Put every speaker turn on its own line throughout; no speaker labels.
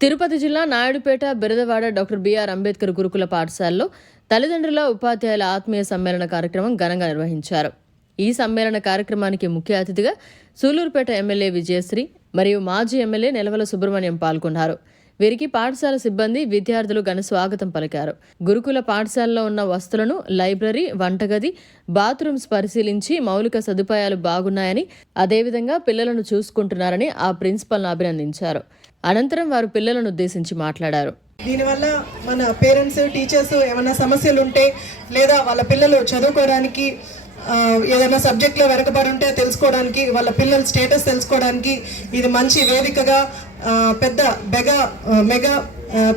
తిరుపతి జిల్లా Naidupeta Biradavada doctor BR Ambedkar గురుకుల పాఠశాలలో తల్లిదండ్రుల ఉపాధ్యాయుల ఆత్మీయ సమ్మేళన కార్యక్రమం ఘనంగా నిర్వహించారు. ఈ సమ్మేళన కార్యక్రమానికి ముఖ్య అతిథిగా సూలూరుపేట ఎమ్మెల్యే విజయశ్రీ మరియు మాజీ ఎమ్మెల్యే నిలవల సుబ్రహ్మణ్యం పాల్గొన్నారు. వీరికి పాఠశాల సిబ్బంది విద్యార్థులు ఘన స్వాగతం పలికారు. గురుకుల పాఠశాలలో ఉన్న వస్తువులను లైబ్రరీ వంటగది బాత్రూమ్స్ పరిశీలించి మౌలిక సదుపాయాలు బాగున్నాయని అదేవిధంగా పిల్లలను చూసుకుంటున్నారని ఆ ప్రిన్సిపల్ను అభినందించారు. అనంతరం వారు పిల్లలను ఉద్దేశించి మాట్లాడారు.
దీనివల్ల మన పేరెంట్స్ టీచర్స్ ఏమైనా సమస్యలు ఉంటే లేదా వాళ్ళ పిల్లలు చదువుకోవడానికి ఏదైనా సబ్జెక్ట్లో వెనకబడి ఉంటే తెలుసుకోవడానికి వాళ్ళ పిల్లల స్టేటస్ తెలుసుకోవడానికి ఇది మంచి వేదికగా పెద్ద బెగా మెగా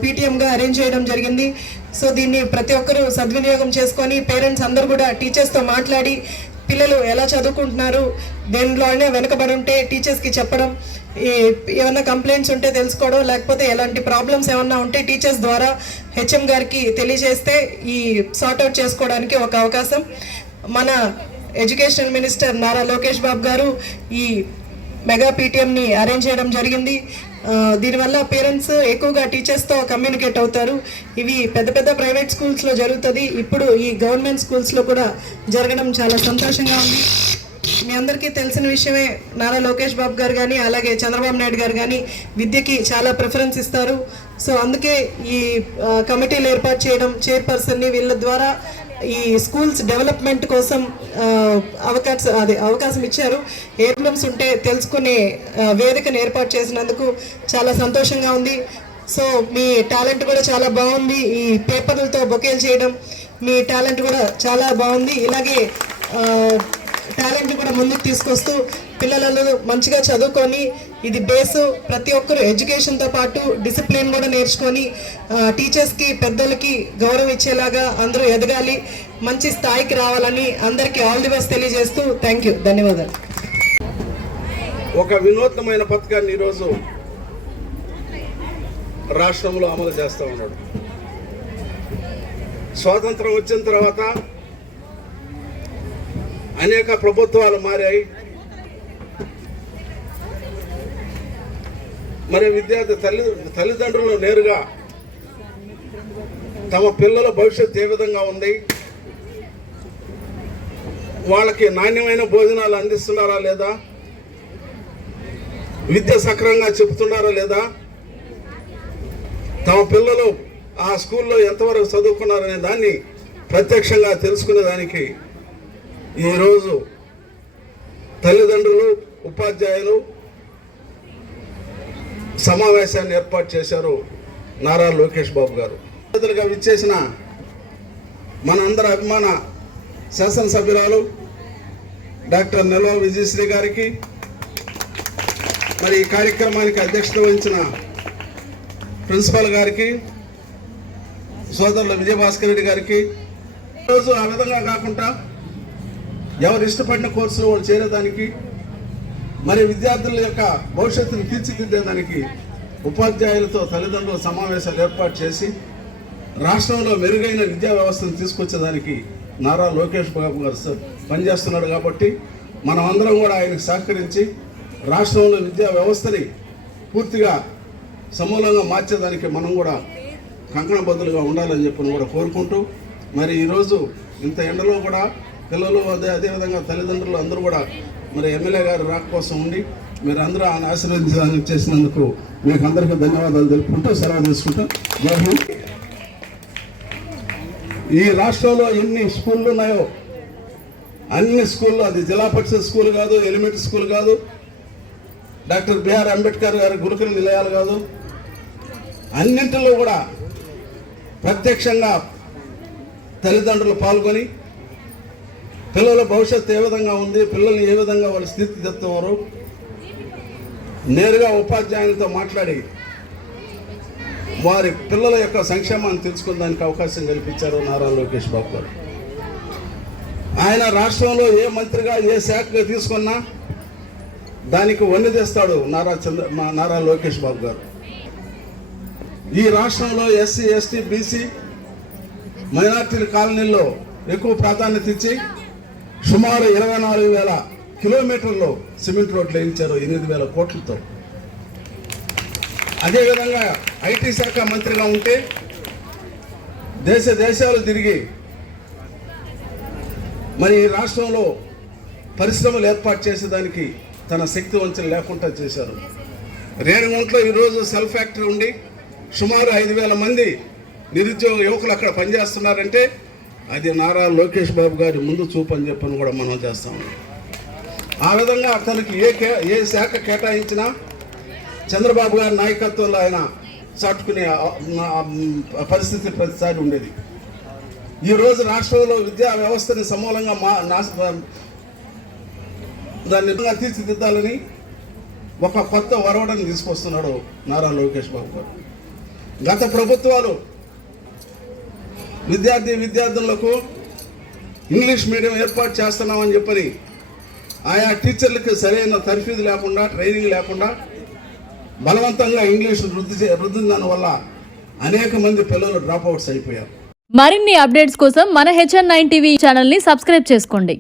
పీటీఎంగా అరేంజ్ చేయడం జరిగింది. సో దీన్ని ప్రతి ఒక్కరూ సద్వినియోగం చేసుకొని పేరెంట్స్ అందరూ కూడా టీచర్స్తో మాట్లాడి పిల్లలు ఎలా చదువుకుంటున్నారు దేనిలోనే వెనకబడి ఉంటే టీచర్స్కి చెప్పడం ఈ- ఏమైనా కంప్లైంట్స్ ఉంటే తెలుసుకోవడం లేకపోతే ఎలాంటి ప్రాబ్లమ్స్ ఏమన్నా ఉంటే టీచర్స్ ద్వారా హెచ్ఎం గారికి తెలియజేస్తే ఈ సార్ట్అవుట్ చేసుకోవడానికి ఒక అవకాశం. మన ఎడ్యుకేషన్ మినిస్టర్ నారా లోకేష్ బాబు గారు ఈ మెగా పీటీఎంని అరేంజ్ చేయడం జరిగింది. దీనివల్ల పేరెంట్స్ ఎక్కువగా టీచర్స్తో కమ్యూనికేట్ అవుతారు. ఇవి పెద్ద పెద్ద ప్రైవేట్ స్కూల్స్లో జరుగుతుంది. ఇప్పుడు ఈ గవర్నమెంట్ స్కూల్స్లో కూడా జరగడం చాలా సంతోషంగా ఉంది. మీ అందరికీ తెలిసిన విషయమే నారా లోకేష్ బాబు గారు కానీ అలాగే చంద్రబాబు నాయుడు గారు కానీ విద్యకి చాలా ప్రిఫరెన్స్ ఇస్తారు. సో అందుకే ఈ కమిటీలు ఏర్పాటు చేయడం చైర్పర్సన్ని వీళ్ళ ద్వారా ఈ స్కూల్స్ డెవలప్మెంట్ కోసం అవకాశం అదే అవకాశం ఇచ్చారు. ఏ ప్రాబ్లమ్స్ ఉంటే తెలుసుకునే వేదికను ఏర్పాటు చేసినందుకు చాలా సంతోషంగా ఉంది. సో మీ టాలెంట్ కూడా చాలా బాగుంది. ఈ పేపర్లతో బొకేలు చేయడం మీ టాలెంట్ కూడా చాలా బాగుంది. ఇలాగే టాలెంట్ కూడా ముందుకు తీసుకొస్తూ పిల్లలను మంచిగా చదువుకొని ఇది బేస్ ప్రతి ఒక్కరు ఎడ్యుకేషన్తో పాటు డిసిప్లిన్ కూడా నేర్చుకొని టీచర్స్కి పెద్దలకి గౌరవం ఇచ్చేలాగా అందరూ ఎదగాలి మంచి స్థాయికి రావాలని అందరికీ ఆల్ ది బెస్ట్ తెలియజేస్తూ థ్యాంక్ యూ ధన్యవాదాలు.
ఒక వినూత్నమైన పథకాన్ని ఈరోజు రాష్ట్రంలో అమలు చేస్తూ ఉన్నాడు. స్వాతంత్రం వచ్చిన తర్వాత అనేక ప్రభుత్వాలు మారాయి. మరి విద్యార్థి తల్లి తల్లిదండ్రులు నేరుగా తమ పిల్లల భవిష్యత్తు ఏ విధంగా ఉంది? వాళ్ళకి నాణ్యమైన భోజనాలు అందిస్తున్నారా లేదా? విద్య సక్రమంగా చెబుతున్నారా లేదా? తమ పిల్లలు ఆ స్కూల్లో ఎంతవరకు చదువుకున్నారనే దాన్ని ప్రత్యక్షంగా తెలుసుకునే దానికి ఈరోజు తల్లిదండ్రులు ఉపాధ్యాయులు సమావేశాన్ని ఏర్పాటు చేశారు నారా లోకేష్ బాబు గారు. అతిథులుగా విచ్చేసిన మనందరి అభిమాన శాసనసభ్యురాలు డాక్టర్ నెలవ విజయశ్రీ గారికి మరి ఈ కార్యక్రమానికి అధ్యక్షత వహించిన ప్రిన్సిపాల్ గారికి సోదరులు విజయభాస్కర్ రెడ్డి గారికి. ఈరోజు ఆ విధంగా కాకుండా ఎవరు ఇష్టపడిన కోర్సులో వాళ్ళు చేరేదానికి మరి విద్యార్థుల యొక్క భవిష్యత్తును తీర్చిదిద్దేదానికి ఉపాధ్యాయులతో తల్లిదండ్రుల సమావేశాలు ఏర్పాటు చేసి రాష్ట్రంలో మెరుగైన విద్యా వ్యవస్థను తీసుకొచ్చేదానికి నారా లోకేష్ బాబు గారు పనిచేస్తున్నాడు కాబట్టి మనం అందరం కూడా ఆయనకు సహకరించి రాష్ట్రంలో విద్యా వ్యవస్థని పూర్తిగా సమూలంగా మార్చేదానికి మనం కూడా కంకణబద్దులుగా ఉండాలని చెప్పి కూడా కోరుకుంటూ మరి ఈరోజు ఇంత ఎండలో కూడా పిల్లలు అదే అదేవిధంగా తల్లిదండ్రులు అందరూ కూడా మరి ఎమ్మెల్యే గారు రాక కోసం ఉండి మీరు అందరూ ఆయన ఆశీర్వదించడానికి చేసినందుకు మీకు అందరికీ ధన్యవాదాలు తెలుపుకుంటూ సెలవు తీసుకుంటూ ఈ రాష్ట్రంలో ఎన్ని స్కూళ్ళు ఉన్నాయో అన్ని స్కూళ్ళు అది జిల్లా పరిషత్ స్కూల్ కాదు ఎలిమెంటరీ స్కూల్ కాదు డాక్టర్ బిఆర్ అంబేద్కర్ గారి గురుకుల నిలయాలు కాదు అన్నింటిలో కూడా ప్రత్యక్షంగా తల్లిదండ్రులు పాల్గొని పిల్లల భవిష్యత్తు ఏ విధంగా ఉంది పిల్లల్ని ఏ విధంగా వాళ్ళ స్థితి తెస్తున్నారు నేరుగా ఉపాధ్యాయునితో మాట్లాడి వారి పిల్లల యొక్క సంక్షేమాన్ని తెలుసుకునేదానికి అవకాశం కల్పించారు నారా లోకేష్ బాబు గారు. ఆయన రాష్ట్రంలో ఏ మంత్రిగా ఏ శాఖగా తీసుకున్నా దానికి వన్నె తెస్తాడు నారా చంద్ర మా నారా లోకేష్ బాబు గారు. ఈ రాష్ట్రంలో ఎస్సీ ఎస్టీ బీసీ మైనార్టీల కాలనీల్లో ఎక్కువ ప్రాధాన్యత ఇచ్చి సుమారు ఇరవై నాలుగు వేల కిలోమీటర్లు సిమెంట్ రోడ్లు వేయించారు ఎనిమిది వేల కోట్లతో. అదేవిధంగా ఐటీ శాఖ మంత్రిగా ఉంటే దేశ దేశాలు తిరిగి మరి ఈ రాష్ట్రంలో పరిశ్రమలు ఏర్పాటు చేసేదానికి తన శక్తి వంచన లేకుండా చేశారు. రేణిగుంట్లో ఈరోజు సెల్ ఫ్యాక్టరీ ఉండి సుమారు ఐదు వేల మంది నిరుద్యోగ యువకులు అక్కడ పనిచేస్తున్నారంటే అది నారా లోకేష్ బాబు గారి ముందు చూపు అని చెప్పని కూడా మనం చేస్తాం. ఆ విధంగా అతనికి ఏ కే ఏ శాఖ కేటాయించినా చంద్రబాబు గారి నాయకత్వంలో ఆయన చాటుకునే పరిస్థితి ప్రతిసారి ఉండేది. ఈ రోజు రాష్ట్రంలో విద్యా వ్యవస్థని సమూలంగా మా నాశ దాన్ని తీర్చిదిద్దాలని ఒక కొత్త వరవడని తీసుకొస్తున్నాడు నారా లోకేష్ బాబు గారు. గత ప్రభుత్వాలు విద్యార్థి విద్యార్థులకు ఇంగ్లీష్ మీడియం ఏర్పాటు చేస్తున్నామని చెప్పని ఆయా టీచర్లకు సరైన తర్ఫీదు లేకుండా ట్రైనింగ్ లేకుండా బలవంతంగా ఇంగ్లీష్ వృద్ధి వృద్ధి దానివల్ల అనేక మంది పిల్లలు డ్రాప్ అవుట్స్ అయిపోయారు.
మరిన్ని అప్డేట్స్ కోసం మన హెచ్ఎన్ నైన్ టీవీ ఛానల్ని సబ్స్క్రైబ్ చేసుకోండి.